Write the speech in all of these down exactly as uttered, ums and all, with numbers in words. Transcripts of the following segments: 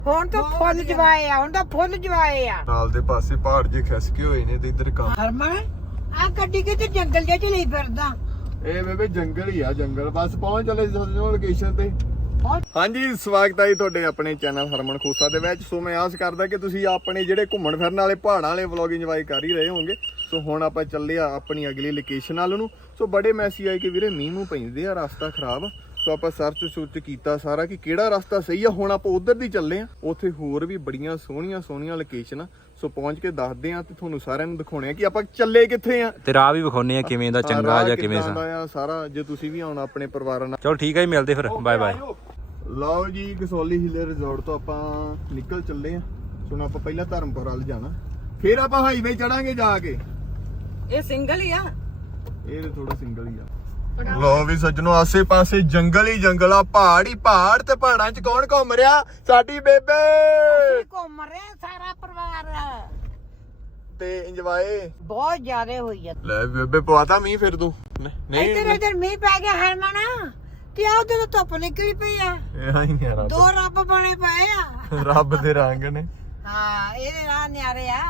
ਹੁਣ ਤਾਂ ਫੁੱਲ ਜਵਾਏ ਆ ਹੁਣ ਤਾਂ ਫੁੱਲ ਜਵਾਏ ਆ ਨਾਲ ਦੇ ਪਾਸੇ ਪਹਾੜ ਜੇ ਖਿਸਕੇ ਹੋਏ ਨੇ ਤੇ ਇੱਧਰ ਕੰਮ ਹਰਮਨ ਆ ਗੱਡੀ ਕਿਤੇ ਜੰਗਲ ਜਿਹਾ ਚ ਲਈ ਫਿਰਦਾ ਇਹ ਬੇਬੇ ਜੰਗਲ ਹੀ ਆ ਜੰਗਲ ਬਸ ਪਹੁੰਚ ਚਲੇ ਜਦੋਂ ਲੋਕੇਸ਼ਨ ਤੇ ਹਾਂਜੀ ਸਵਾਗਤ ਹੈ ਜੀ ਤੁਹਾਡੇ ਆਪਣੇ ਚੈਨਲ ਹਰਮਨ ਖੋਸਾ ਦੇ ਵਿੱਚ। ਸੋ ਮੈਂ ਆਸ ਕਰਦਾ ਕਿ ਤੁਸੀਂ ਆਪਣੇ ਜਿਹੜੇ ਘੁੰਮਣ ਫਿਰਨ ਵਾਲੇ ਪਹਾੜਾਂ ਵਾਲੇ ਵਲੌਗ ਇੰਜੋਏ ਕਰ ਹੀ ਰਹੇ ਹੋਵੋਗੇ। ਸੋ ਹੁਣ ਆਪਾਂ ਚੱਲੇ ਆ ਆਪਣੀ ਅਗਲੀ ਲੋਕੇਸ਼ਨ ਵੱਲ ਨੂੰ। ਸੋ ਬੜੇ ਮੈਸੇਜ ਆਏ ਕਿ ਵੀਰੇ ਮੀਂਹ ਨੂੰ ਪੈਂਦੇ ਆ, ਰਸਤਾ ਖਰਾਬ। ਸੋ ਆਪਾਂ ਸਰਚ ਸੁਰਚ ਕੀਤਾ ਸਾਰਾ ਕਿ ਕਿਹੜਾ ਰਸਤਾ ਸਹੀ ਆ। ਹੁਣ ਆਪਾਂ ਉਧਰ ਦੀ ਚੱਲੇ ਆ, ਉੱਥੇ ਹੋਰ ਵੀ ਬੜੀਆਂ ਸੋਹਣੀਆਂ ਸੋਹਣੀਆਂ ਲੋਕੇਸ਼ਨ। ਸੋ ਪਹੁੰਚ ਕੇ ਦੱਸਦੇ ਆ ਤੇ ਤੁਹਾਨੂੰ ਸਾਰਿਆਂ ਨੂੰ ਦਿਖਾਉਣੇ ਆ ਕਿ ਆਪਾਂ ਚੱਲੇ ਕਿੱਥੇ ਆ ਤੇ ਰਾਹ ਵੀ ਵਿਖਾਉਣੇ ਆ ਕਿਵੇਂ ਦਾ ਚੰਗਾ ਜਾਂ ਕਿਵੇਂ ਦਾ ਸਾਰਾ। ਜੇ ਤੁਸੀਂ ਵੀ ਆਉਣਾ ਆਪਣੇ ਪਰਿਵਾਰਾਂ ਨਾਲ ਚਲੋ ਠੀਕ ਹੈ ਜੀ, ਮਿਲਦੇ ਫਿਰ। Bye bye. ਲਓ ਜੀ ਕਸੌਲੀ ਹਿੱਲ ਰਿਜ਼ੋਰਟ ਤੋਂ ਆਪਾਂ ਨਿਕਲ ਚੱਲੇ ਆ। ਹੁਣ ਆਪਾਂ ਪਹਿਲਾਂ ਧਰਮਪੁਰ ਵੱਲ ਜਾਣਾ, ਫਿਰ ਆਪਾਂ ਹਾਈਵੇ ਚੜਾਂਗੇ ਜਾ ਕੇ। ਇਹ ਸਿੰਗਲ ਹੀ ਆ, ਇਹ ਥੋੜਾ ਸਿੰਗਲ ਹੀ ਆ। ਲਓ ਵੀ ਸੱਜਣੋ, ਆਸੇ ਪਾਸੇ ਜੰਗਲ ਹੀ ਜੰਗਲ ਆ, ਪਹਾੜ ਹੀ ਪਹਾੜ। ਤੇ ਪਹਾੜਾਂ 'ਚ ਕੌਣ ਘੁੰਮ ਰਿਹਾ? ਸਾਡੀ ਬੇਬੇ ਘੁੰਮ ਰਿਹਾ ਸਾਰਾ ਪਰਿਵਾਰ ਤੇ ਇੰਜੋਏ ਬਹੁਤ ਜ਼ਿਆਦਾ ਹੋਈ ਆ। ਲੈ ਬੇਬੇ ਪਵਾਤਾ ਮੀਂਹ ਫਿਰ ਤੂੰ? ਨਹੀਂ ਇੱਧਰ ਇੱਧਰ ਮੀਂਹ ਪੈ ਗਿਆ ਹਰਮਨ, ਤੇ ਆ ਉਧਰ ਧੁੱਪ ਨਿਕਲੀ ਪਈ ਆ। ਇਹ ਆਈ ਨਹੀਂ ਰੱਬ, ਦੋ ਰੱਬ ਬਣੇ ਪਏ ਆ। ਰੱਬ ਦੇ ਰੰਗ ਨੇ। ਹਾਂ ਇਹਦੇ ਨਾਲ ਨਿਆਰੇ ਆ।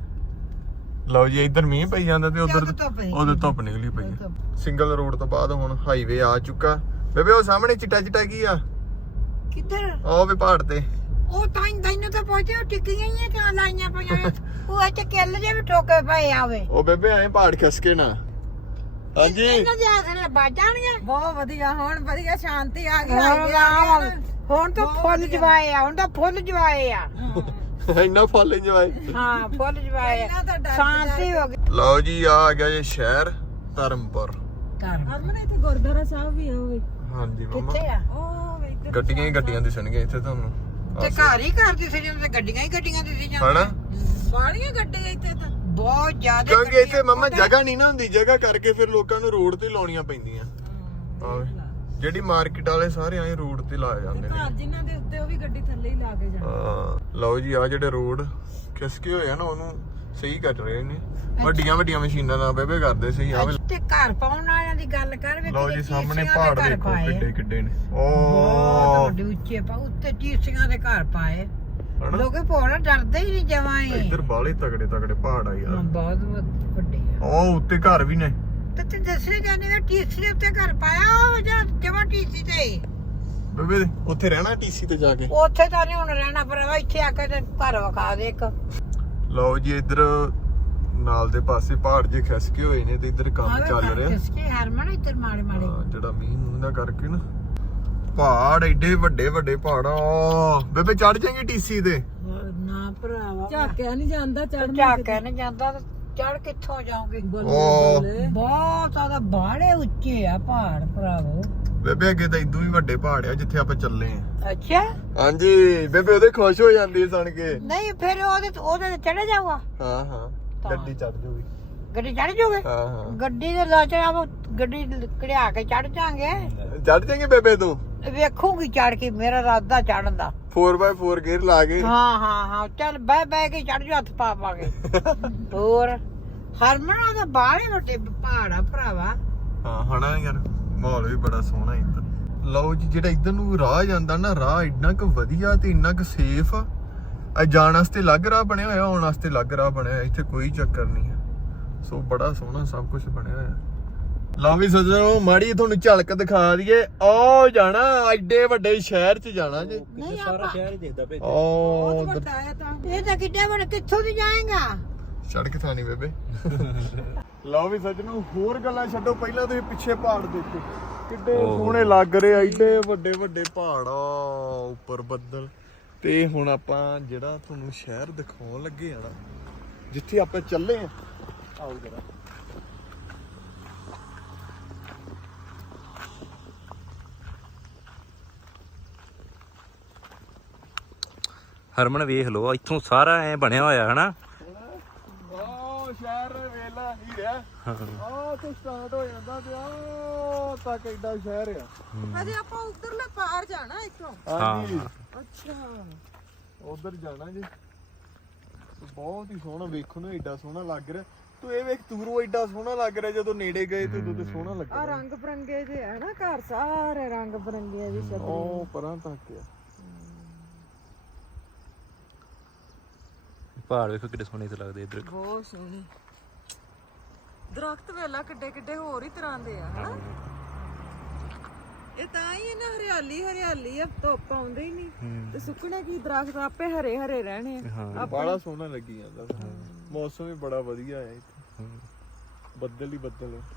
ਲਓ ਜੀ ਇੱਧਰ ਮੀਂਹ ਪਈ ਜਾਂਦਾ ਤੇ ਉਧਰ ਧੁੱਪ ਉਧਰ ਧੁੱਪ ਨਿਕਲੀ ਪਈ। ਸਿੰਗਲ ਰੋਡ ਤੋਂ ਬਾਅਦ ਹੁਣ ਹਾਈਵੇ ਆ ਚੁੱਕਾ। ਬੇਬੇ ਉਹ ਸਾਹਮਣੇ ਚਿੱਟਾ ਚਿੱਟਾ ਕੀ ਆ? ਕਿੱਧਰ? ਉਹ ਵੀ ਪਹਾੜ ਤੇ। ਉਹ ਤਾਂ ਤੈਨੂੰ ਤਾਂ ਪਹੁੰਚੇ ਉਹ ਟਿੱਕੀਆਂ ਹੀ ਕਿਉਂ ਲਾਈਆਂ ਪਈਆਂ? ਉਹ ਇੱਥੇ ਕਿੱਲ ਜੇ ਵੀ ਠੋਕੇ ਪਏ ਆਵੇ। ਉਹ ਬੇਬੇ ਐਂ ਪਹਾੜ ਖਿਸਕੇ ਨਾ। ਹਾਂਜੀ ਇਹਨਾਂ ਦੇ ਆਸਰੇ ਵੱਜ ਜਾਣਗੇ। ਬਹੁਤ ਵਧੀਆ, ਹੁਣ ਵਧੀਆ ਸ਼ਾਂਤੀ ਆ ਗਈ। ਹੁਣ ਤਾਂ ਫੁੱਲ ਜਵਾਏ ਆ ਹੁਣ ਤਾਂ ਫੁੱਲ ਜਵਾਏ ਆ। ਇੰਨਾ ਫੁੱਲ ਇੰਜੋਏ। ਹਾਂ ਫੁੱਲ ਜਵਾਏ ਆ, ਸ਼ਾਂਤੀ ਹੋ ਗਈ। ਲਓ ਜੀ ਆ ਆ ਗਿਆ ਇਹ ਸ਼ਹਿਰ ਧਰਮਪੁਰ। ਅਰਮਨ ਇੱਥੇ ਗੁਰਦੁਆਰਾ ਸਾਹਿਬ ਵੀ ਆ। ਉਹ ਹਾਂਜੀ ਮਮਾ, ਕਿੱਥੇ ਆ? ਉਹ ਇੱਧਰ ਗੱਡੀਆਂ ਹੀ ਗੱਡੀਆਂ ਦਿਸਣਗੀਆਂ ਇੱਥੇ ਤੁਹਾਨੂੰ। ਤੇ ਘਰ ਹੀ ਘਰ ਦਿਸੇ ਜਾਂਦੇ, ਗੱਡੀਆਂ ਹੀ ਗੱਡੀਆਂ ਦਿਸੇ ਜਾਂਦੇ ਹਨਾ? ਬਾੜੀਆਂ ਗੱਡੇ ਇੱਥੇ ਤਾਂ ਬਹੁਤ ਜ਼ਿਆਦਾ। ਕਿਉਂਕਿ ਇੱਥੇ ਮਮਾ ਜਗ੍ਹਾ ਨਹੀਂ ਨਾ ਹੁੰਦੀ, ਜਗ੍ਹਾ ਕਰਕੇ ਫਿਰ ਲੋਕਾਂ ਨੂੰ ਰੋਡ ਤੇ ਲਾਉਣੀਆਂ ਪੈਂਦੀਆਂ। ਆਹ ਜਿਹੜੀ ਮਾਰਕੀਟ ਵਾਲੇ ਸਾਰੇ ਐਂ ਰੋਡ ਤੇ ਲਾ ਜਾਂਦੇ ਨੇ। ਘਰ ਜਿਨ੍ਹਾਂ ਦੇ ਉੱਤੇ ਉਹ ਵੀ ਗੱਡੀ ਥੱਲੇ ਹੀ ਲਾ ਕੇ ਜਾਂਦੇ। ਹਾਂ ਲਓ ਜੀ ਆ ਜਿਹੜੇ ਰੋਡ ਖਿਸਕੇ ਹੋਏ ਆ ਨਾ ਉਹਨੂੰ ਸਹੀ ਕਰ ਰਹੇ ਨੇ ਵੱਡੀਆਂ ਵੱਡੀਆਂ ਮਸ਼ੀਨਾਂ ਨਾਲ ਬੇਬੇ ਕਰਦੇ ਸੀ। ਆ ਤੇ ਘਰ ਪਾਉਣ ਵਾਲਿਆਂ ਦੀ ਗੱਲ ਕਰ ਵੇ। ਲਓ ਜੀ ਸਾਹਮਣੇ ਪਹਾੜ ਦੇਖੋ ਕਿੱਡੇ ਕਿੱਡੇ ਨੇ। ਬਹੁਤ ਓ ਵੱਡੇ ਉੱਚੇ ਪਾ ਉੱਤੇ ਚੀਸੀਆਂ ਦੇ ਘਰ ਪਾਏ। ਹਨਾ? ਲੋਕੇ ਪੌੜਾ ਡਰਦੇ ਹੀ ਨਹੀਂ ਜਮਾਂ ਹੀ। ਇੱਧਰ ਬਾਲੇ ਤਗੜੇ ਤਗੜੇ ਪਹਾੜ ਆ ਯਾਰ। ਬਹੁਤ ਵੱਡੇ ਆ। ਉਹ ਉੱਤੇ ਘਰ ਵੀ ਨੇ। ਤੇ ਤੇ ਦੱਸੇ ਜਾਂਦੇ ਨੇ ਟੀਸੀ ਦੇ ਉੱਤੇ ਘਰ ਪਾਇਆ ਉਹ ਜਾਂ ਜਮਾ ਟੀਸੀ ਤੇ। ਬੇਬੇ ਉੱਥੇ ਰਹਿਣਾ ਟੀਸੀ ਤੇ ਜਾ ਕੇ? ਉੱਥੇ ਤਾਂ ਨਹੀਂ ਹੁਣ ਰਹਿਣਾ, ਪਰ ਇੱਥੇ ਆ ਕੇ ਤੇ ਘਰ ਵਿਖਾ ਦੇ ਇੱਕ। ਲਓ ਜੀ ਇੱਧਰ ਨਾਲ ਦੇ ਪਾਸੇ ਪਹਾੜ ਜੇ ਖਿਸਕੇ ਹੋਏ ਨੇ ਤੇ ਇੱਧਰ ਕੰਮ ਚੱਲ ਰਿਹਾ। ਕਿਸਕੇ ਹਰਮਨ ਇੱਧਰ ਮਾੜੇ ਮਾੜੇ ਹਾਂ, ਜਿਹੜਾ ਮੀਂਹ ਮੂੰਹ ਦਾ ਕਰਕੇ ਨਾ ਪਹਾੜ ਏਡੇ ਵੱਡੇ ਵੱਡੇ ਪਹਾੜ ਆ। ਬੇਬੇ ਚੜ ਜਾਏਗੀ ਟੀਸੀ ਤੇ? ਨਾ ਭਰਾਵਾ ਝਾਕਿਆ ਨਹੀਂ ਜਾਂਦਾ ਚੜ੍ਹਨਾ। ਝਾਕਿਆ ਨਹੀਂ ਜਾਂਦਾ, ਚੜ ਕਿੱਥੋਂ ਜਾਓਗੇ? ਓ ਬਹੁਤ ਜ਼ਿਆਦਾ ਬਾਹਲੇ ਉੱਚੇ ਆ ਪਹਾੜ ਭਰਾਵੋ। ਬੇਬੇ ਅੱਗੇ ਤਾਂ ਇਦੋਂ ਵੀ ਵੱਡੇ ਪਹਾੜ ਆ ਜਿੱਥੇ ਆਪਾਂ ਚੱਲੇ ਆ। ਅੱਛਾ ਹਾਂਜੀ ਬੇਬੇ ਉਹਦੇ ਖੁਸ਼ ਹੋ ਜਾਂਦੀ ਸੁਣ ਕੇ। ਨਹੀਂ ਫਿਰ ਉਹਦੇ ਉਹਦੇ ਤੇ ਚੜੇ ਜਾਊਗਾ। ਹਾਂ ਹਾਂ ਗੱਡੀ ਚੜ ਜੂਗੀ। ਗੱਡੀ ਚੜ ਜਾਓਗੇ? ਹਾਂ ਹਾਂ ਗੱਡੀ ਦੇ ਲਾ ਚੜਾ ਗੱਡੀ ਕਢਿਆ ਕੇ ਚੜ ਜਾਾਂਗੇ। ਚੜ ਜਾਏਂਗੇ ਬੇਬੇ ਤੂੰ? ਵੇਖੂਗੀ ਚੜ ਕੇ, ਮੇਰਾ ਇਰਾਦਾ ਚੜਨ ਦਾ। ਫੋਰ ਬਾਏ ਫੋਰ ਗੇਅਰ ਲਾ ਕੇ। ਹਾਂ ਹਾਂ ਹਾਂ ਚੱਲ ਬਹਿ ਬਹਿ ਕੇ ਚੜ ਜਾ, ਹੱਥ ਪਾ ਪਾ ਕੇ। ਹੋਰ ਹਰਮਨ ਦਾ ਬਾਹਲੇ ਵੱਡੇ ਪਹਾੜ ਆ ਭਰਾਵਾ। ਹਾਂ ਹਣਾ ਯਾਰ ਮਾਹੌਲ ਵੀ ਬੜਾ ਸੋਹਣਾ ਇੱਧਰ। ਲਓ ਜੀ ਜਿਹੜਾ ਇੱਧਰ ਨੂੰ ਰਾਹ ਜਾਂਦਾ ਨਾ, ਰਾਹ ਇੰਨਾ ਕੁ ਵਧੀਆ ਤੇ ਇੰਨਾ ਕੁ ਸੇਫ ਆ। ਆ ਜਾਣ ਵਾਸਤੇ ਅਲੱਗ ਰਾਹ ਬਣਿਆ ਹੋਇਆ, ਆਉਣ ਵਾਸਤੇ ਅਲੱਗ ਰਾਹ ਬਣਿਆ ਹੋਇਆ। ਇੱਥੇ ਕੋਈ ਚੱਕਰ ਨਹੀਂ ਆ। ਸੋ ਬੜਾ ਸੋਹਣਾ ਸਭ ਕੁਝ ਬਣਿਆ ਹੋਇਆ। ਲਓ ਵੀ ਸੱਜਣੋ ਮਾੜੀ ਤੁਹਾਨੂੰ ਝਲਕ ਦਿਖਾ ਦਈਏ। ਉਹ ਜਾਣਾ ਐਡੇ ਵੱਡੇ ਸ਼ਹਿਰ 'ਚ ਜਾਣਾ ਜੀ। ਨਹੀਂ ਆਪਾਂ ਸ਼ਹਿਰ ਹੀ ਦਿਖਦਾ ਪਿਆ। ਉਹ ਵੱਡਾ ਆ ਤਾਂ ਇਹ ਤਾਂ ਕਿੱਡੇ ਵੱਡੇ, ਕਿੱਥੋਂ ਦੀ ਜਾਏਗਾ? ਸੜਕ ਥਾਣੀ ਬੇਬੇ। ਲਓ ਵੀ ਸੱਜਣੋ ਹੋਰ ਗੱਲਾਂ ਛੱਡੋ, ਪਹਿਲਾਂ ਤੁਸੀਂ ਪਿੱਛੇ ਪਹਾੜ ਦੇਖੋ ਕਿੱਡੇ ਸੋਹਣੇ ਲੱਗ ਰਹੇ ਆ। ਐਡੇ ਵੱਡੇ ਵੱਡੇ ਪਹਾੜ ਆ, ਉੱਪਰ ਬੱਦਲ। ਤੇ ਹੁਣ ਆਪਾਂ ਜਿਹੜਾ ਤੁਹਾਨੂੰ ਸ਼ਹਿਰ ਦਿਖਾਉਣ ਲੱਗੇ ਆ ਨਾ, ਜਿੱਥੇ ਆਪਾਂ ਚੱਲੇ ਆ, ਆਓ ਜਰਾ। ਹਰਮਨ ਵੇਖ ਲੋ ਇੱਥੋਂ ਸਾਰਾ ਐ ਬਣਿਆ ਹੋਇਆ ਹਨਾ। ਉਹ ਸ਼ਹਿਰ ਵੇਲਾ ਹੀ ਰਿਹਾ। ਆਹ ਤੋਂ ਸਟਾਰਟ ਹੋ ਜਾਂਦਾ ਤੇ ਆਹ ਤੱਕ ਐਡਾ ਸ਼ਹਿਰ ਆ। ਅਜੇ ਆਪਾਂ ਉਧਰਲੇ ਪਾਰ ਜਾਣਾ ਇੱਥੋਂ। ਹਾਂਜੀ ਅੱਛਾ ਉਧਰ ਜਾਣਾ ਜੀ। ਬਹੁਤ ਹੀ ਸੋਹਣਾ ਵੇਖਣ ਨੂੰ, ਏਡਾ ਸੋਹਣਾ ਲੱਗ ਰਿਹਾ। ਤੂੰ ਇਹ ਵੇਖ ਦੂਰੋਂ ਏਡਾ ਸੋਹਣਾ ਲੱਗ ਰਿਹਾ, ਜਦੋਂ ਨੇੜੇ ਗਏ ਤੇ ਉਦੋਂ ਤੇ ਸੋਹਣਾ ਆ ਲੱਗਾ। ਰੰਗ ਬਰੰਗੇ ਜੇ ਹੈ ਨਾ ਘਰ, ਸਾਰੇ ਰੰਗ ਬਰੰਗੇ ਦੀ ਛਤਰੀ। ਉਹ ਪਰਾਂ ਤੱਕ ਆ। ਪਹਾੜ ਵੇਖੋ ਕਿੱਡੇ ਸੋਹਣੇ ਤੇ ਲੱਗਦੇ ਇੱਧਰ। ਬਹੁਤ ਸੋਹਣੇ ਦਰਖਤ ਵੇਲਾ ਕਿੱਡੇ ਕਿੱਡੇ ਹੋਰ ਹੀ ਤਰ੍ਹਾਂ ਦੇ ਆ ਹਨਾ। ਇਹ ਤਾਂ ਹੀ ਇਹਨਾਂ ਹਰਿਆਲੀ ਹਰਿਆਲੀ ਆ, ਧੁੱਪ ਆਉਂਦੇ ਹੀ ਨਹੀਂ ਤੇ ਸੁੱਕਣੇ ਕੀ ਦਰਖਤ ਆਪੇ ਹਰੇ ਹਰੇ ਰਹਿਣੇ ਆ। ਬੜਾ ਸੋਹਣਾ ਲੱਗੀ ਜਾਂਦਾ। ਮੌਸਮ ਵੀ ਬੜਾ ਵਧੀਆ ਹੈ ਇੱਥੇ, ਬੱਦਲ ਹੀ ਬੱਦਲ ਹੈ।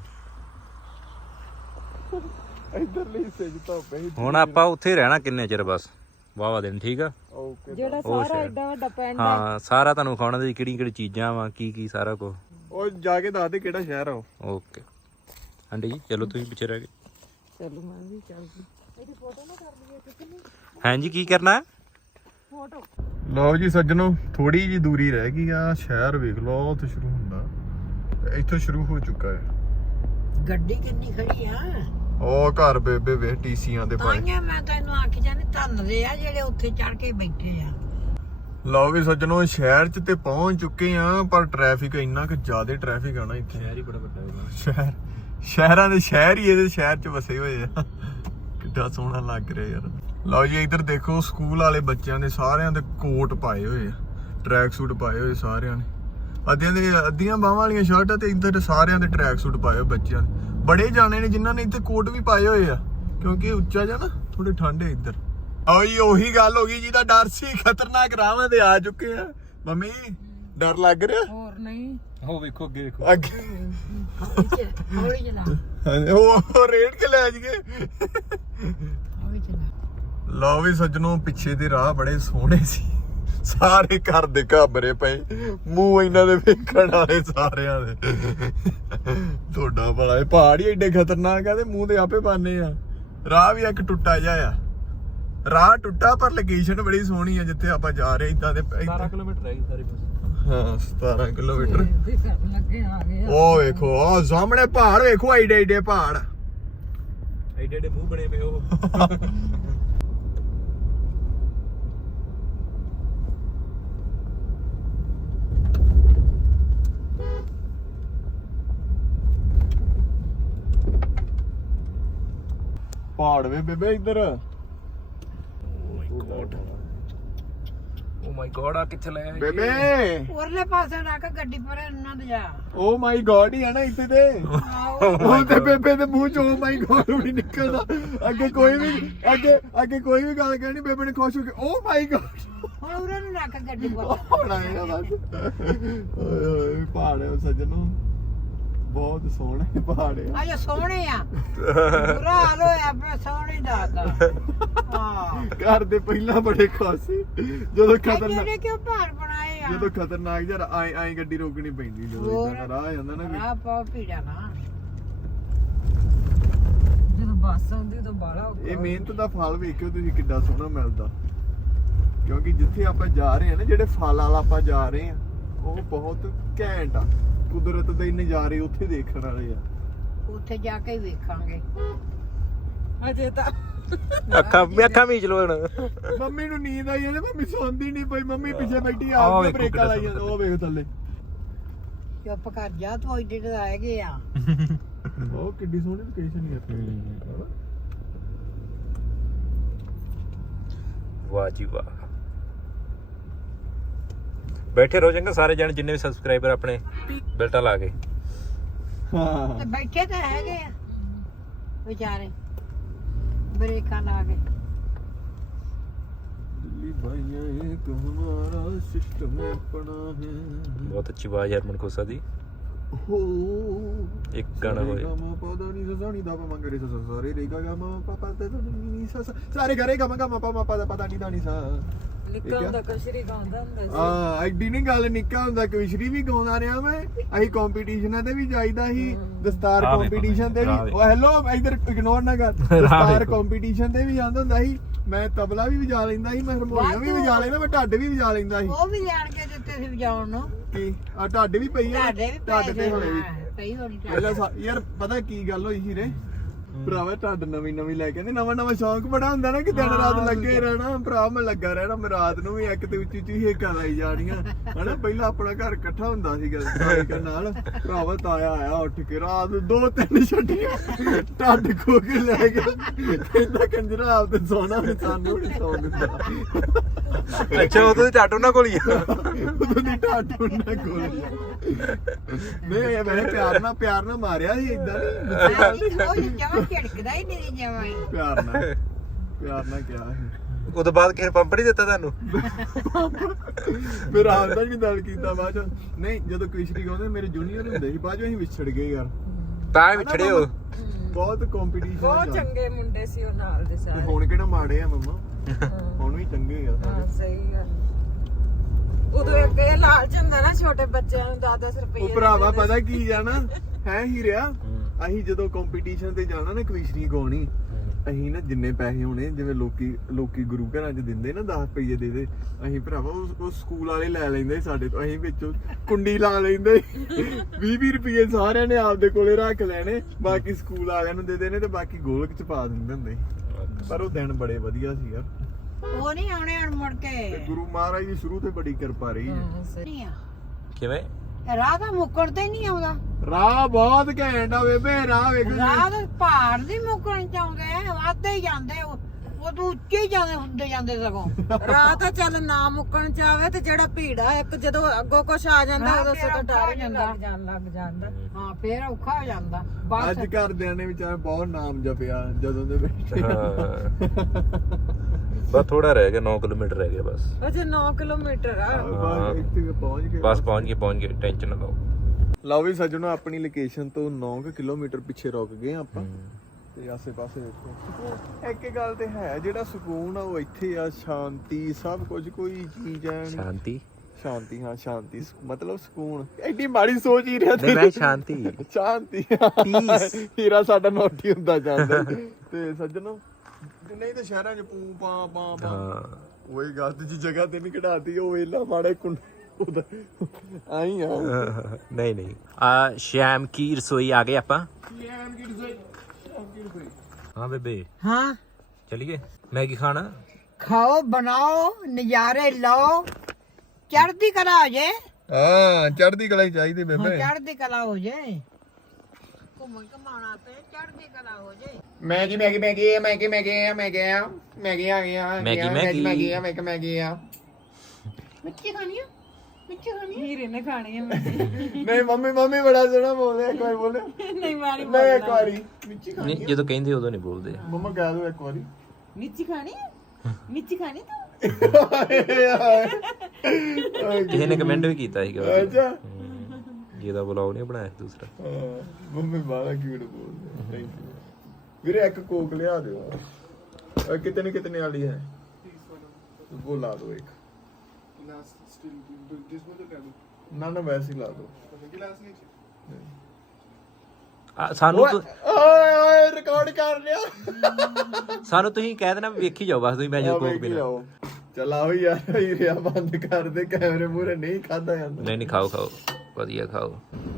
ਇਧਰਲੇ ਹਿੱਸੇ ਚ ਧੁੱਪ ਹੈ। ਹੁਣ ਆਪਾਂ ਉੱਥੇ ਰਹਿਣਾ ਕਿੰਨੇ ਚਿਰ ਬਸ, ਵਾਵਾ ਦਿਨ। ਠੀਕ ਆ, ਓਕੇ। ਜਿਹੜਾ ਸਾਰਾ ਏਡਾ ਵੱਡਾ ਪਿੰਡ ਆ। ਹਾਂ ਸਾਰਾ ਤੁਹਾਨੂੰ ਖਾਣਾ ਦੀ ਕਿਹੜੀ ਕਿਹੜੀ ਚੀਜ਼ਾਂ ਵਾ, ਕੀ ਕੀ ਸਾਰਾ ਕੁਝ ਉਹ ਜਾ ਕੇ ਦੱਸ ਦੇ ਕਿਹੜਾ ਸ਼ਹਿਰ ਆ ਉਹ। ਓਕੇ ਆਂਟੀ ਜੀ ਚਲੋ ਤੁਸੀਂ ਪਿੱਛੇ ਰਹਿ ਗਏ। ਚਲੋ ਮੈਂ ਵੀ ਚੱਲਦੀ। ਇਹਦੀ ਫੋਟੋ ਨਾ ਕਰ ਲਈਏ ਕਿਤੇ। ਹਾਂਜੀ ਕੀ ਕਰਨਾ? ਫੋਟੋ। ਲਓ ਜੀ ਸੱਜਣੋ, ਥੋੜੀ ਜੀ ਦੂਰੀ ਰਹਿ ਗਈ ਆ, ਸ਼ਹਿਰ ਵੇਖ ਲਓ ਉੱਥੇ ਸ਼ੁਰੂ ਹੁੰਦਾ, ਤੇ ਇੱਥੋਂ ਸ਼ੁਰੂ ਹੋ ਚੁੱਕਾ ਹੈ। ਗੱਡੀ ਕਿੰਨੀ ਖੜੀ ਆ। ਉਹ ਘਰ ਬੇਬੇ ਵੇ ਟੀਸੀਆਂ ਦੇ ਪਾਏ। ਤਾਈਆਂ ਮੈਂ ਤੈਨੂੰ ਆਖੀ ਜਾਂਦੀ ਧੰਨਦੇ ਆ ਜਿਹੜੇ ਉੱਥੇ ਚੜ ਕੇ ਬੈਠੇ ਆ। ਲਓ ਵੀ ਸੱਜਣੋ, ਸ਼ਹਿਰ ਚ ਤੇ ਪਹੁੰਚ ਚੁੱਕੇ ਆ, ਪਰ ਟ੍ਰੈਫਿਕ ਇੰਨਾ ਕਿ ਜ਼ਿਆਦਾ ਟ੍ਰੈਫਿਕ ਆ ਨਾ ਇੱਥੇ। ਸ਼ਹਿਰ ਹੀ ਬੜਾ ਵੱਡਾ ਹੈ। ਸ਼ਹਿਰ ਸ਼ਹਿਰਾਂ ਦੇ ਸ਼ਹਿਰ ਹੀ ਇਹਦੇ ਸ਼ਹਿਰ ਚ ਵਸੇ ਹੋਏ ਆ। ਕਿੱਡਾ ਸੋਹਣਾ ਲੱਗ ਰਿਹਾ ਯਾਰ। ਲਓ ਜੀ ਇੱਧਰ ਦੇਖੋ, ਸਕੂਲ ਵਾਲੇ ਬੱਚਿਆਂ ਦੇ ਸਾਰਿਆਂ ਦੇ ਕੋਟ ਪਾਏ ਹੋਏ ਆ, ਟਰੈਕ ਸੂਟ ਪਾਏ ਹੋਏ ਸਾਰਿਆਂ ਨੇ। ਅੱਧਿਆਂ ਦੇ ਅੱਧੀਆਂ ਬਾਹਾਂ ਵਾਲੀਆਂ ਸ਼ਰਟਾਂ ਤੇ ਇੱਧਰ ਸਾਰਿਆਂ ਦੇ ਟਰੈਕ ਸੂਟ ਪਾਏ ਹੋਏ ਬੱਚਿਆਂ ਨੇ। ਬੜੇ ਜਾਣੇ ਨੇ ਜਿਨ੍ਹਾਂ ਨੇ ਇੱਥੇ ਕੋਟ ਵੀ ਪਾਏ ਹੋਏ ਆ, ਕਿਉਂਕਿ ਉੱਚਾ ਜਿਹਾ ਨਾ ਥੋੜੀ ਠੰਡ ਹੈ ਇੱਧਰ। ਆਓ ਜੀ ਉਹੀ ਗੱਲ ਹੋ ਗਈ ਜਿਹਦਾ ਡਰ ਸੀ, ਖਤਰਨਾਕ ਰਾਹਾਂ ਤੇ ਆ ਚੁੱਕੇ ਆ। ਮੰਮੀ ਡਰ ਲੱਗ ਰਿਹਾ? ਹੋਰ ਨਹੀਂ। ਉਹ ਵੇਖੋ ਅੱਗੇ ਵੇਖੋ ਅੱਗੇ ਹੌਲੀ ਚਲਾ ਉਹ ਰੇਡ ਕੇ ਲੈ ਜਗੇ। ਹੌਲੀ ਚਲਾ। ਲਓ ਵੀ ਸੱਜਣੋ, ਪਿੱਛੇ ਦੇ ਰਾਹ ਬੜੇ ਸੋਹਣੇ ਸੀ, ਸਾਰੇ ਘਰ ਦੇ ਘਾਬਰੇ ਪਏ, ਮੂੰਹ ਇਹਨਾਂ ਦੇ ਵੇਖਣ ਵਾਲੇ ਸਾਰਿਆਂ ਦੇ। ਤੁਹਾਡਾ ਭਲਾ ਇਹ ਪਹਾੜ ਹੀ ਐਡੇ ਖਤਰਨਾਕ ਆ ਤੇ ਮੂੰਹ ਦੇ ਆਪੇ ਪਾਣੇ ਆ। ਰਾਹ ਵੀ ਇੱਕ ਟੁੱਟਾ ਜਿਹਾ ਆ, ਰਾਹ ਟੁੱਟਾ ਪਰ ਲੋਕੇਸ਼ਨ ਬੜੀ ਸੋਹਣੀ ਆ ਜਿੱਥੇ ਆਪਾਂ ਜਾ ਰਹੇ ਇਦਾਂ ਦੇ। ਸਤਾਰਾਂ ਕਿਲੋਮੀਟਰ ਰਹਿ ਗਈ ਸਾਰੀ ਬਸ। ਹਾਂ ਸਤਾਰਾਂ ਕਿਲੋਮੀਟਰ। ਵੀ ਕਰਨ ਲੱਗੇ ਆ ਗਏ। ਉਹ ਵੇਖੋ ਉਹ ਸਾਹਮਣੇ ਪਹਾੜ ਵੇਖੋ, ਐਡੇ ਐਡੇ ਪਹਾੜ, ਐਡੇ ਐਡੇ ਮੂੰਹ ਬਣੇ ਪਏ ਉਹ। ਪਹਾੜ ਵੇ ਬੇਬੇ ਇੱਧਰ। ਓ ਮਾਈ ਗॉड ਆ ਕਿੱਥੇ ਲੈ ਆਏ ਬੇਬੇ ਉਰਲੇ ਪਾਸੇ ਨਾ ਕੇ ਗੱਡੀ ਪਰ ਇਹਨਾਂ ਦੇ ਜਾ। ਓ ਮਾਈ ਗॉड ਹੀ ਆ ਨਾ ਇੱਥੇ ਤੇ। ਉਹ ਤੇ ਬੇਬੇ ਦੇ ਮੂੰਹ ਚੋਂ ਓ ਮਾਈ ਗॉड ਵੀ ਨਿਕਲਦਾ। ਅੱਗੇ ਕੋਈ ਵੀ ਅੱਗੇ ਅੱਗੇ ਕੋਈ ਵੀ ਗੱਲ ਕਹਿਣੀ ਬੇਬੇ ਨੇ ਖੁਸ਼ ਹੋ ਕੇ ਓ ਮਾਈ ਗॉड। ਹੁਣ ਉਰੇ ਨੂੰ ਨਾ ਕੇ ਗੱਡੀ ਪਰ। ਹੋਣਾ ਇਹਦਾ ਬਸ। ਓਏ ਓਏ ਪਹਾੜ ਸੱਜਣੋ, ਬਹੁਤ ਸੋਹਣੇ ਪਹਾੜ ਆ। ਅਜੇ ਸੋਹਣੇ ਆ, ਬੁਰਾ ਹਾਲ ਹੋਇਆ ਆਪਣੇ ਸੋਹਣੇ ਦਾ ਤਾਂ। ਹਾਂ ਘਰ ਦੇ ਪਹਿਲਾਂ ਬੜੇ ਖਾਸ ਸੀ, ਜਦੋਂ ਖਤਰਨਾਕ ਇਹਨੇ ਕਿਉਂ ਪਹਾੜ ਬਣਾਏ ਆ। ਜਦੋਂ ਖਤਰਨਾਕ ਯਾਰ ਆਏ ਆਏ ਗੱਡੀ ਰੋਕਣੀ ਪੈਂਦੀ, ਜਦੋਂ ਇਦਾਂ ਦਾ ਰਾਹ ਆ ਜਾਂਦਾ ਨਾ ਕੋਈ। ਰਾਹ ਪਾ ਭੀੜਾ ਨਾ। ਜਦੋਂ ਬੱਸ ਆਉਂਦੀ ਉਦੋਂ ਬਾਹਲਾ ਔਖਾ। ਇਹ ਮਿਹਨਤ ਦਾ ਫਲ ਵੇਖਿਓ ਤੁਸੀਂ ਕਿੱਡਾ ਸੋਹਣਾ ਮਿਲਦਾ, ਕਿਉਂਕਿ ਜਿੱਥੇ ਆਪਾਂ ਜਾ ਰਹੇ ਹਾਂ ਨਾ, ਜਿਹੜੇ ਫਲ ਵਾਲਾ ਆਪਾਂ ਜਾ ਰਹੇ ਹਾਂ ਉਹ ਬਹੁਤ ਘੈਂਟ ਆ। ਕੁਦਰਤ ਦੇ ਨਜ਼ਾਰੇ ਉੱਥੇ ਦੇਖਣ ਵਾਲੇ ਆ। ਉੱਥੇ ਜਾ ਕੇ ਵੇਖਾਂਗੇ। ਅਜੇ ਤਾਂ ਅੱਖਾਂ ਅੱਖਾਂ ਮੀਚ ਲੋ ਹੁਣ। ਮੰਮੀ ਨੂੰ ਨੀਂਦ ਆਈ ਜਾਂਦੀ, ਮੰਮੀ ਸੌਂਦੀ ਨਹੀਂ ਪਈ, ਮੰਮੀ ਪਿੱਛੇ ਬੈਠੀ ਆਹ ਆ ਵੇਖੋ ਬ੍ਰੇਕਾਂ ਲਾਈ ਕਿੱਡਾ ਜਾਂਦੀ। ਉਹ ਵੇਖ ਥੱਲੇ ਚੁੱਪ ਕਰ ਜਾ ਤੂੰ, ਇੱਡੇ ਦੇ ਆਏ ਗਏ ਆ। ਉਹ ਕਿੱਡੀ ਸੋਹਣੀ ਲੋਕੇਸ਼ਨ ਹੈ ਇੱਥੇ। ਵਾਹ ਜੀ ਵਾਹ। ਬੈਠੇ ਰਹੋ ਚੰਗਾ ਸਾਰੇ ਜਣ, ਜਿੰਨੇ ਵੀ ਸਬਸਕ੍ਰਾਈਬਰ ਆਪਣੇ ਬੈਲਟਾਂ ਲਾ ਕੇ। ਹਾਂ ਤੇ ਬੈਠੇ ਤਾਂ ਹੈਗੇ ਆ ਵਿਚਾਰੇ, ਬ੍ਰੇਕਾਂ ਲਾ ਕੇ। ਦਿੱਲੀ ਭਾਈਆਂ ਇੱਕ ਹਮਾਰਾ ਸਿਸਟਮ ਆਪਣਾ ਹੈ। ਬਹੁਤ ਅੱਛੀ ਆਵਾਜ਼ ਹੈ ਹਰਮਨ ਖੋਸਾ ਦੀ। ਹੋ ਇੱਕ ਗਾਣਾ ਹੋਏ ਗਾਮਾ ਪਾਦਾ ਨੀ ਸਸਾਣੀ ਦਾ ਪਾ ਮੰਗਰੇ ਸਸ ਸਾਰੇ ਰੇ ਗਾਮਾ ਪਾਪਾ ਤੇ ਨੀ ਸਸ ਸਾਰੇ ਘਰੇ ਗਾਮਾ ਗਾਮਾ ਪਾ ਪਾ ਦਾ ਪਤਾ ਨੀ ਦਾ ਨੀ ਸਾ। ਨਿੱਕਾ ਹੁੰਦਾ ਕਸ਼ਰੀ ਗਾਉਂਦਾ ਹੁੰਦਾ ਸੀ। ਹਾਂ ਐਡੀ ਨਹੀਂ ਗੱਲ, ਨਿੱਕਾ ਹੁੰਦਾ ਕਵਿਸ਼ਰੀ ਵੀ ਗਾਉਂਦਾ ਰਿਹਾ ਮੈਂ। ਅਸੀਂ ਕੰਪੀਟੀਸ਼ਨਾਂ ਤੇ ਵੀ ਜਾਈਦਾ ਸੀ, ਦਸਤਾਰ ਆਹ ਵੇਖੋ ਕੰਪੀਟੀਸ਼ਨ ਤੇ ਵੀ। ਆਹ ਵੇਖੋ। ਉਹ ਹੈਲੋ ਇਧਰ ਇਗਨੋਰ ਨਾ ਕਰ। ਦਸਤਾਰ ਕੰਪੀਟੀਸ਼ਨ ਤੇ ਵੀ ਜਾਂਦਾ ਹੁੰਦਾ ਸੀ ਮੈਂ। ਤਬਲਾ ਵੀ ਵਜਾ ਲੈਂਦਾ ਸੀ ਮੈਂ, ਹਾਰਮੋਨੀਅਮ ਵੀ ਵਜਾ ਲੈਂਦਾ ਮੈਂ, ਢੱਡ ਵੀ ਵਜਾ ਲੈਂਦਾ ਸੀ। ਉਹ ਵੀ ਲੈਣ ਕੇ ਦਿੱਤੇ ਸੀ ਵਜਾਉਣ ਨੂੰ। ਕੀ ਆ ਢੱਡ ਵੀ ਪਈ ਆ? ਤੁਹਾਡੇ ਵੀ ਢੱਡ ਤੇ ਹੋਣੇ ਵੀ ਸਹੀ ਹੋਣੀ ਪਹਿਲਾਂ ਸਾ- ਯਾਰ ਪਤਾ ਕੀ ਗੱਲ ਹੋਈ ਸੀ ਰੇ ਭਰਾਵਾ, ਢੱਡ ਨਵੀਂ ਨਵੀਂ ਲੈ ਕੇ ਆਂਦੇ। ਨਵਾਂ ਨਵਾਂ ਸ਼ੌਂਕ ਬੜਾ ਹੁੰਦਾ ਨਾ ਕਿ ਦਿਨ ਰਾਤ ਲੱਗੇ ਰਹਿਣਾ। ਭਰਾ ਮੈਂ ਲੱਗਾ ਰਹਿਣਾ, ਮੈਂ ਰਾਤ ਨੂੰ ਵੀ ਇੱਕ ਤੇ ਉੱਚੀ ਉੱਚੀ ਹੇਕਾਂ ਲਾਈ ਜਾਣੀਆਂ ਹਨਾ। ਪਹਿਲਾਂ ਆਪਣਾ ਘਰ ਇਕੱਠਾ ਹੁੰਦਾ ਸੀਗਾ ਸਾਈਕਲ ਨਾਲ। ਭਰਾਵਾ ਤਾਇਆ ਆਇਆ ਉੱਠ ਕੇ ਰਾਤ ਨੂੰ ਦੋ ਤਿੰਨ ਛੱਡੀਆਂ, ਢੱਡ ਖੋ ਕੇ ਲੈ ਗਿਆ। ਕਹਿੰਦਾ ਕੰਜਰਾ ਆਪ ਤੇ ਸੋਨਾ ਵੀ ਸਾਨੂੰ ਨਹੀਂ ਸੌਂ ਦਿੰਦਾ। ਅੱਛਾ ਉਦੋਂ ਦੀ ਟਾਟੂ ਨਾ ਕੋਲ ਹੀ ਆ ਉਦੋਂ ਦੀ ਟਾਟੂ ਨਾ ਕੋਲ ਨਹੀਂ ਇਹ ਮੇਰੇ ਪਿਆਰ ਨਾਲ ਪਿਆਰ ਨਾਲ ਮਾਰਿਆ ਸੀ ਇਦਾਂ ਨਹੀਂ ਉਹ ਜਮਾ ਝੜਕਦਾ ਹੀ ਨਹੀਂ ਜਮਾ ਹੀ ਪਿਆਰ ਨਾਲ ਪਿਆਰ ਨਾਲ ਕਿਹਾ ਸੀ ਉਦੋਂ ਬਾਅਦ ਕਿਸੇ ਪੰਪ ਨਹੀਂ ਦਿੱਤਾ ਤੁਹਾਨੂੰ ਮੇਰਾ ਆਪ ਦਾ ਵੀ ਦਲ ਕੀਤਾ ਬਾਅਦ ਚ ਨਹੀਂ ਜਦੋਂ ਕ੍ਰਿਸ਼ਰੀ ਗਾਉਂਦੇ ਮੇਰੇ ਜੂਨੀਅਰ ਹੁੰਦੇ ਸੀ ਬਾਅਦ ਚ ਅਸੀਂ ਵਿਛੜ ਗਏ ਯਾਰ ਤਾਂ ਹੀ ਵਿਛੜੇ ਹੋ ਬਹੁਤ ਕੰਪੀਟੀਸ਼ਨ ਬਹੁਤ ਚੰਗੇ ਮੁੰਡੇ ਸੀ ਉਹ ਨਾਲ ਦੇ ਸਾਰੇ ਹੁਣ ਕਿਹੜਾ ਮਾੜੇ ਆ ਮੰਮਾ ਹੁਣ ਵੀ ਚੰਗੇ ਆ ਹਾਂ ਸਹੀ ਗੱਲ ਉਦੋਂ ਇੱਕ ਇਹ ਲਾਲਚ ਹੁੰਦਾ ਨਾ ਛੋਟੇ ਬੱਚਿਆਂ ਨੂੰ ਦਸ ਦਸ ਰੁਪਏ ਉਹ ਭਰਾਵਾ ਪਤਾ ਕੀ ਜਾਣਾ ਹੈ ਹੀ ਰਿਆ ਅਸੀਂ ਜਦੋਂ ਕੰਪੀਟੀਸ਼ਨ ਤੇ ਜਾਣਾ ਨਾ ਕ੍ਰਿਸ਼ਰੀ ਗਾਉਣੀ ਅਸੀਂ ਨਾ ਜਿੰਨੇ ਪੈਸੇ ਹੋਣੇ ਜਿਵੇਂ ਲੋਕੀ ਲੋਕੀ ਗੁਰੂ ਘਰਾਂ 'ਚ ਦਿੰਦੇ ਨਾ ਦਸ ਰੁਪਏ ਦੇ ਦੇ ਅਸੀਂ ਭਰਾਵਾ ਉਹ ਸਕੂਲ ਵਾਲੇ ਲੈ ਲੈਂਦੇ ਸਾਡੇ ਤੋਂ ਅਸੀਂ ਵਿੱਚੋਂ ਕੁੰਡੀ ਲਾ ਲੈਂਦੇ ਵੀਹ ਵੀਹ ਰੁਪਏ ਸਾਰਿਆਂ ਨੇ ਆਪਦੇ ਕੋਲੇ ਰੱਖ ਲੈਣੇ ਬਾਕੀ ਸਕੂਲ ਵਾਲਿਆਂ ਨੂੰ ਦੇ ਦੇਣੇ ਤੇ ਬਾਕੀ ਗੋਲਕ 'ਚ ਪਾ ਦਿੰਦੇ ਹੁੰਦੇ ਪਰ ਉਹ ਦਿਨ ਬੜੇ ਵਧੀਆ ਸੀ ਯਾਰ ਉਹ ਨਹੀਂ ਆਉਣੇ ਹਣ ਮੁੜ ਕੇ ਗੁਰੂ ਮਹਾਰਾਜ ਦੀ ਸ਼ੁਰੂ ਤੇ ਬੜੀ ਕਿਰਪਾ ਰਹੀ ਹੈ ਨਹੀਂ ਆ ਕਿਵੇਂ ਰਾਹ ਤਾਂ ਮੁੱਕਣ ਤੇ ਨਹੀਂ ਆਉਂਦਾ ਰਾਹ ਬਹੁਤ ਘੈਂਟ ਆ ਬੇਬੇ ਰਾਹ ਵੇਖ ਰਾਹ ਤਾਂ ਪਹਾੜ ਦੀ ਮੁੱਕਣ ਚ ਆਉਂਦੇ ਵੱਧਦੇ ਹੀ ਜਾਂਦੇ ਉਹ ਉਹ ਤੋਂ ਉੱਚੇ ਹੀ ਜਾਂਦੇ ਹੁੰਦੇ ਜਾਂਦੇ ਸਗੋਂ ਰਾਹ ਤਾਂ ਚੱਲ ਨਾ ਮੁੱਕਣ ਚ ਆਵੇ ਤੇ ਜਿਹੜਾ ਭੀੜਾ ਇੱਕ ਜਦੋਂ ਅੱਗੋਂ ਕੁਛ ਆ ਜਾਂਦਾ ਉਦੋਂ ਸੇ ਤਾਂ ਡਰ ਜਾਂਦਾ ਜਾਣ ਲੱਗ ਜਾਂਦਾ ਹਾਂ ਫੇਰ ਔਖਾ ਹੋ ਜਾਂਦਾ ਅੱਜ ਘਰਦਿਆਂ ਨੇ ਵਿਚਾਰੇ ਬਹੁਤ ਨਾਮ ਜਪਿਆ ਜਦੋਂ ਦੇ ਬੈਠੇ ਬਸ ਥੋੜਾ ਰਹਿ ਗਿਆ ਨੌ ਕਿਲੋਮੀਟਰ ਰਹਿ ਗਿਆ ਬਸ ਅਜੇ ਨੌ ਕਿਲੋਮੀਟਰ ਆ ਬਸ ਇੱਥੇ ਪਹੁੰਚ ਗਏ ਬਸ ਪਹੁੰਚ ਗਏ ਪਹੁੰਚ ਗਏ ਟੈਨਸ਼ਨ ਨਾ ਲਓ ਲਓ ਵੀ ਸੱਜਣੋ ਆਪਣੀ ਲੋਕੇਸ਼ਨ ਤੋਂ ਨੌ ਕਿਲੋਮੀਟਰ ਪਿੱਛੇ ਰੁਕ ਗਏ ਆਪਾਂ ਤੇ ਆਸੇ ਪਾਸੇ ਦੇਖੋ ਇੱਕ ਗੱਲ ਤੇ ਹੈ ਜਿਹੜਾ ਸਕੂਨ ਆ ਉਹ ਇੱਥੇ ਆ ਸ਼ਾਂਤੀ ਸਭ ਕੁਝ ਕੋਈ ਚੀਜ਼ ਹੈ ਨੀ। ਸ਼ਾਂਤੀ ਸ਼ਾਂਤੀ ਹਾਂ ਸ਼ਾਂਤੀ ਨਹੀਂ ਸਕੂਨ ਐਡੀ ਮਾੜੀ ਸੋਚ ਹੀ ਰਿਹਾ ਨਹੀਂ ਮੈਂ ਸ਼ਾਂਤੀ ਸ਼ਾਂਤੀ Peace। ਹੀਰਾ ਸਾਡਾ ਨੋਟੀ ਹੁੰਦਾ ਜਾਂਦਾ ਤੇ ਸੱਜਣੋ ਨਹੀਂ ਤਾਂ ਸ਼ਹਿਰਾਂ 'ਚ ਪੂ ਪਾ ਪਾ ਪਾ ਹਾਂ ਉਹੀ ਗਲਤ ਜੀ ਜਗ੍ਹਾ ਤੇ ਨਹੀਂ ਕਢਾਤੀ ਉਹ ਵੇਲਾ ਮਾੜੇ ਕੁੰਡ ਉਹਦਾ ਆਈ ਆ ਨਹੀਂ ਨਹੀਂ ਆ ਸ਼ਾਮ ਕੀ ਰਸੋਈ ਆ ਗਏ ਆਪਾਂ ਸ਼ਾਮ ਕੀ ਰਸੋਈ ਸ਼ਾਮ ਕੀ ਰਸੋਈ ਹਾਂ ਬੇਬੇ ਹਾਂ ਚਲੀਏ ਮੈਗੀ ਖਾਣਾ ਖਾਓ ਬਣਾਓ ਨਜ਼ਾਰੇ ਲਓ ਚੜ੍ਹਦੀ ਕਲਾ ਹੋ ਜੇ ਹਾਂ ਚੜ੍ਹਦੀ ਕਲਾ ਹੀ ਚਾਹੀਦੀ ਬੇਬੇ ਚੜ੍ਹਦੀ ਕਲਾ ਹੋ ਜੇ ਘੁੰਮਣ ਘਮਾਉਣਾ ਤੇ ਚੜ੍ਹਦੀ ਕਲਾ ਹੋ ਜੇ Maggi Maggi Maggi Maggi Maggi Maggi Maggi ਆ ਗਿਆ ਮੈਗੀ ਮੈਗੀ ਮੈਗੀ ਆ ਮੈਗੀ ਮੈਗੀ ਆ ਮਿੱਠੀ ਖਾਣੀ ਆ ਮਿੱਠੀ ਖਾਣੀ ਹੀਰੇ ਨੇ ਖਾਣੀ ਹੈ ਨਹੀਂ ਮੰਮੀ ਮੰਮੀ ਬੜਾ ਸੋਹਣਾ ਬੋਲਦੇ ਇੱਕ ਵਾਰੀ ਬੋਲੇ ਨਹੀਂ ਮੈਂ ਨਹੀਂ ਨਹੀਂ ਇੱਕ ਵਾਰੀ ਮਿੱਠੀ ਖਾਣੀ ਨਹੀਂ ਜਦੋਂ ਕਹਿੰਦੇ ਉਦੋਂ ਨਹੀਂ ਬੋਲਦੇ ਮੰਮਾ ਕਹਿ ਦੋ ਇੱਕ ਵਾਰੀ ਮਿੱਠੀ ਖਾਣੀ ਮਿੱਠੀ ਖਾਣੀ ਤੂੰ ਕਿਸੇ ਨੇ ਕਮੈਂਟ ਵੀ ਕੀਤਾ ਸੀਗਾ ਅੱਛਾ ਜਿਹਦਾ ਬਲੌਗ ਨਹੀਂ ਬਣਾਇਆ ਦੂਸਰਾ ਹਾਂ, ਮੰਮੀ ਬਾਲਾ ਕਿਊਟ ਬੋਲਦੇ ਥੈਂਕ ਯੂ ਵੀਰੇ ਇੱਕ ਕੋਕ ਲਿਆ ਦਿਓ ਅਹ ਕਿਤਨੇ ਕਿਤਨੇ ਵਾਲੀ ਹੈ वो ला दो एक गिलास स्टील जिसमें तो कर दो ना ना वैसे ही ला दो गिलास नहीं ਆ, ਸਾਨੂੰ ਤੁ- ਓਏ ਓਏ ਰਿਕਾਰਡ ਕਰ ਲਿਆ ਸਾਨੂੰ ਤੁਸੀਂ ਕਹਿ ਦੇਣਾ ਵੀ ਵੇਖੀ ਜਾਓ ਬਸ ਤੁਸੀਂ ਮੈਂ ਜਦੋਂ ਕੋਕ ਪੀਣਾ ਚੱਲ ਆਓ ਯਾਰ ਹੀ ਰਿਆ ਬੰਦ ਕਰ ਦੇ ਕੈਮਰੇ ਮੂਰੇ ਨਹੀਂ ਖਾਦਾ ਜਾਂਦਾ ਨਹੀਂ ਨਹੀਂ ਖਾਓ ਖਾਓ ਵਧੀਆ ਖਾਓ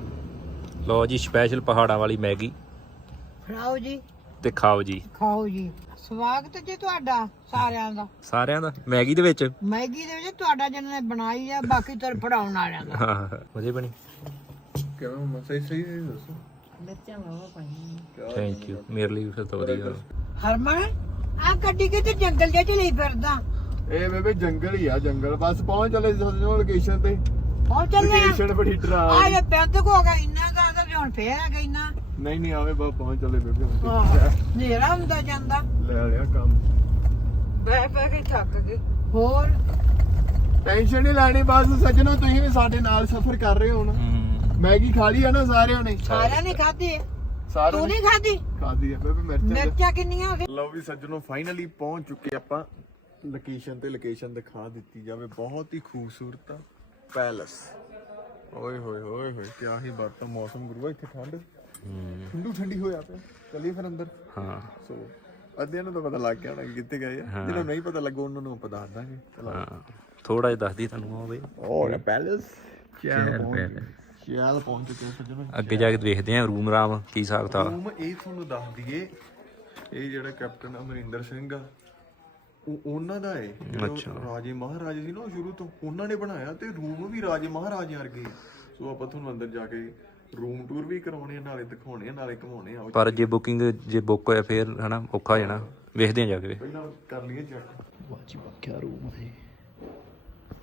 ਲਓ ਜੀ ਸਪੈਸ਼ਲ ਪਹਾੜਾਂ ਵਾਲੀ ਮੈਗੀ ਫੜਾਓ ਜੀ ਤੇ ਖਾਓ ਜੀ ਖਾਓ ਜੀ ਸਵਾਗਤ ਜੀ ਤੁਹਾਡਾ ਸਾਰਿਆਂ ਦਾ ਸਾਰਿਆਂ ਦਾ ਮੈਗੀ ਦੇ ਵਿੱਚ ਮੈਗੀ ਦੇ ਵਿੱਚ ਤੁਹਾਡਾ ਜਿਹਨਾਂ ਨੇ ਬਣਾਈ ਆ ਬਾਕੀ ਤੁਰ ਫੜਾਉਣ ਵਾਲਿਆਂ ਦਾ ਹਾਂ ਵਧੀਆ ਬਣੀ ਕਿਵੇਂ ਮੰਮਾ ਸਹੀ ਸਹੀ ਦੱਸੋ ਮਿਰਚਾਂ ਵਾਵਾ ਪਾਈਆਂ ਥੈਂਕ ਯੂ ਮੇਰੇ ਲਈ ਫਿਰ ਤਾਂ ਵਧੀਆ ਹਰਮਨ ਆ ਗੱਡੀ ਕਿਤੇ ਜੰਗਲ ਜਿਹਾ ਚ ਲਈ ਫਿਰਦਾ ਇਹ ਬੇਬੇ ਜੰਗਲ ਹੀ ਆ ਜੰਗਲ ਬਸ ਪਹੁੰਚ ਚਲੇ ਸੋਚੋ ਲੋਕੇਸ਼ਨ ਤੇ ਪਹੁੰਚ ਚੱਲੇ ਲੋਕੇਸ਼ਨ ਬੜੀ ਡਰਾ ਆ ਇਹ ਪੈਂਤ ਕੋ ਗਿਆ ਇੰਨਾ ਦਾ ਤੇ ਹੁਣ ਫੇਰ ਆ ਗਿਆ ਇੰਨਾ ਨਹੀਂ ਨਹੀਂ ਆਵੇ ਬਾ ਪਹੁੰਚ ਚਲੇ ਬੇਬੇ ਹਨੇਰਾ ਹੁੰਦਾ ਜਾਂਦਾ ਲੈ ਲਿਆ ਕੰਮ ਬੈ ਬੈ ਕੇ ਥੱਕ ਗਏ ਹੋਰ ਟੈਨਸ਼ਨ ਨਹੀਂ ਲੈਣੀ ਬਸ ਸੱਜਣੋ ਤੁਸੀਂ ਵੀ ਸਾਡੇ ਨਾਲ ਸਫ਼ਰ ਕਰ ਰਹੇ ਹੋ ਨਾ ਮੈਗੀ ਖਾ ਲਈ ਆ ਨਾ ਸਾਰਿਆਂ ਨੇ ਸਾਰਿਆਂ ਨੇ ਖਾਧੀ ਸਾਰਿਆਂ ਤੂੰ ਨਹੀਂ ਖਾਧੀ ਖਾਦੀ ਆ ਬੇਬੇ ਮਿਰਚਾਂ ਮਿਰਚਾਂ ਕਿੰਨੀਆਂ ਹੋ ਗਈਆਂ ਲਓ ਵੀ ਸੱਜਣੋ ਫਾਈਨਲੀ ਪਹੁੰਚ ਚੁੱਕੇ ਆਪਾਂ ਲੋਕੇਸ਼ਨ ਤੇ ਲੋਕੇਸ਼ਨ ਦਿਖਾ ਦਿੱਤੀ ਜਾਵੇ ਬਹੁਤ ਹੀ ਖੂਬਸੂਰਤ ਆ ਪੈਲਸ ਓਏ ਹੋਏ ਹੋਏ ਹੋਏ ਕਿਆ ਹੀ ਬਾਤ ਆ ਮੌਸਮ ਗੁਰੂਆ ਇੱਥੇ ਠੰਡ ਠੰਡੂ ਠੰਡੀ ਹੋਇਆ ਪਿਆ ਚੱਲੀਏ ਫਿਰ ਅੰਦਰ ਹਾਂ ਸੋ ਅੱਧਿਆਂ ਨੂੰ ਤਾਂ ਪਤਾ ਲੱਗ ਗਿਆ ਹੋਣਾ ਕਿ ਕਿੱਥੇ ਗਏ ਆ ਜਿਹਨੂੰ ਨਹੀਂ ਪਤਾ ਲੱਗੋ ਉਹਨਾਂ ਨੂੰ ਆਪਾਂ ਦੱਸ ਦਾਂਗੇ ਚਲੋ ਹਾਂ ਥੋੜਾ ਜਿਹਾ ਦੱਸਦੀ ਤੁਹਾਨੂੰ ਹੋਵੇ ਔਰ ਪੈਲਸ ਚਹਿਲ ਪੈਲਸ। ਚਿਆਲ ਪਹੁੰਚ ਚੁੱਕੇ ਸੱਜਣੋ ਅੱਗੇ ਜਾ ਕੇ ਦੇਖਦੇ ਆਂ ਰੂਮ ਰਾਮ ਕੀ ਹਿਸਾਬ ਤਾ ਰੂਮ ਇਹ ਤੁਹਾਨੂੰ ਦੱਸ ਦਈਏ ਇਹ ਜਿਹੜਾ ਕੈਪਟਨ ਅਮਰਿੰਦਰ ਸਿੰਘ ਆ ਉਹ ਉਹਨਾਂ ਦਾ ਹੈ ਅੱਛਾ। ਰਾਜੇ ਮਹਾਰਾਜੇ ਸੀ ਨਾ ਉਹ ਸ਼ੁਰੂ ਤੋਂ ਉਹਨਾਂ ਨੇ ਬਣਾਇਆ ਤੇ ਰੂਮ ਵੀ ਰਾਜੇ ਮਹਾਰਾਜੇ ਵਰਗੇ ਆ। ਸੋ ਆਪਾਂ ਤੁਹਾਨੂੰ ਅੰਦਰ ਜਾ ਕੇ ਰੂਮ ਟੂਰ ਵੀ ਕਰਾਉਣੇ ਆ ਨਾਲੇ ਦਿਖਾਉਣੇ ਆ ਨਾਲੇ ਘਮਾਉਣੇ ਆ ਪਰ ਜੇ ਬੁਕਿੰਗ ਜੇ ਬੁੱਕ ਹੋਇਆ ਫੇਰ ਹਨਾ ਔਖਾ ਹੋ ਜਾਣਾ ਵੇਖਦੇ ਆਂ ਜਾ ਕੇ ਪਹਿਲਾਂ ਕਰ ਲਈਏ ਚੈੱਕ ਵਾਜੀ ਵਾਕਿਆ ਰੂਮ ਹੈ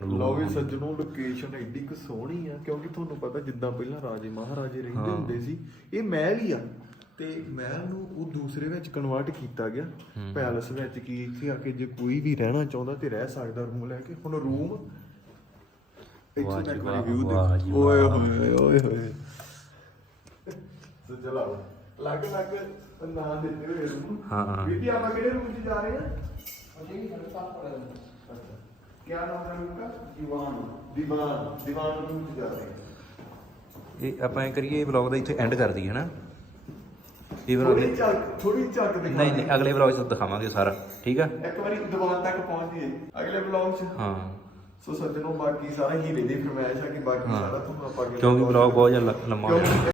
ਲਓ ਵੀ ਸੱਜਣੋ ਲੋਕੇਸ਼ਨ ਐਡੀ ਕੁ ਸੋਹਣੀ ਆ ਕਿਉਂਕਿ ਤੁਹਾਨੂੰ ਪਤਾ ਜਿੱਦਾਂ ਪਹਿਲਾਂ ਰਾਜੇ ਮਹਾਰਾਜੇ ਰਹਿੰਦੇ ਹੁੰਦੇ ਸੀ ਇਹ ਮਹਿਲ ਹੀ ਆ ਤੇ ਮਹਿਲ ਨੂੰ ਉਹ ਦੂਸਰੇ ਵਿੱਚ ਕਨਵਰਟ ਕੀਤਾ ਗਿਆ ਪੈਲਸ ਵਿੱਚ ਕੀ ਇੱਥੇ ਆ ਕੇ ਜੇ ਕੋਈ ਵੀ ਰਹਿਣਾ ਚਾਹੁੰਦਾ ਤੇ ਰਹਿ ਸਕਦਾ ਰੂਮ ਲੈ ਕੇ ਹੁਣ ਰੂਮ ਇੱਥੋਂ ਤੱਕ ਵਾਲੀ ਵਿਊ ਦੇ ਓਏ ਹੋਏ ਓਏ ਹੋਏ ਸੋ ਚਲਾ ਲੱਗ ਲੱਗ ਨਾ ਦਿੱਤੇ ਹੋਏ ਰੂਮ ਹਾਂ ਵੀਰ ਜੀ ਆਪਾਂ ਕਿਹੜੇ ਰੂਮ 'ਚ ਜਾ ਰਹੇ ਆ ਅਸੀਂ ਸਾਫ ਪੜਾ ਅੱਛਾ ਕੀ ਨਾਮ ਹੈ ਰੂਮ ਦਾ ਦੀਵਾਨ ਦੀਵਾਨ ਦੀਵਾਨ ਰੂਮ 'ਚ ਜਾ ਰਹੇ ਆ ਇਹ ਆਪਾਂ ਇਹ ਕਰੀਏ ਵਲੌਗ ਦਾ ਇੱਥੇ ਐਂਡ ਕਰ ਦਈਏ ਹਨਾ ਇਹ ਵਲੌਗ ਥੋੜੀ ਚੱਕ ਥੋੜੀ ਚੱਕ ਦੇ ਨਹੀਂ ਨਹੀਂ ਅਗਲੇ ਵਲੌਗ 'ਚ ਦਿਖਾਵਾਂਗੇ ਸਾਰਾ ਠੀਕ ਆ ਇੱਕ ਵਾਰੀ ਦੀਵਾਨ ਤੱਕ ਪਹੁੰਚ ਜੀਏ ਅਗਲੇ ਵਲੌਗ 'ਚ ਹਾਂ ਸੋ ਸੱਜਣੋ ਬਾਕੀ ਸਾਰਾ ਹੀਰੇ ਦੀ ਫਰਮਾਇਸ਼ ਆ ਕਿ ਬਾਕੀ ਸਾਰਾ ਤੁਹਾਨੂੰ ਆਪਾਂ ਅੱਗੇ ਕਿਉਂਕਿ ਵਲੌਗ ਬਹੁਤ ਜ਼ਿਆਦਾ ਲੰਮਾ ਹੋ ਜਾਣਾ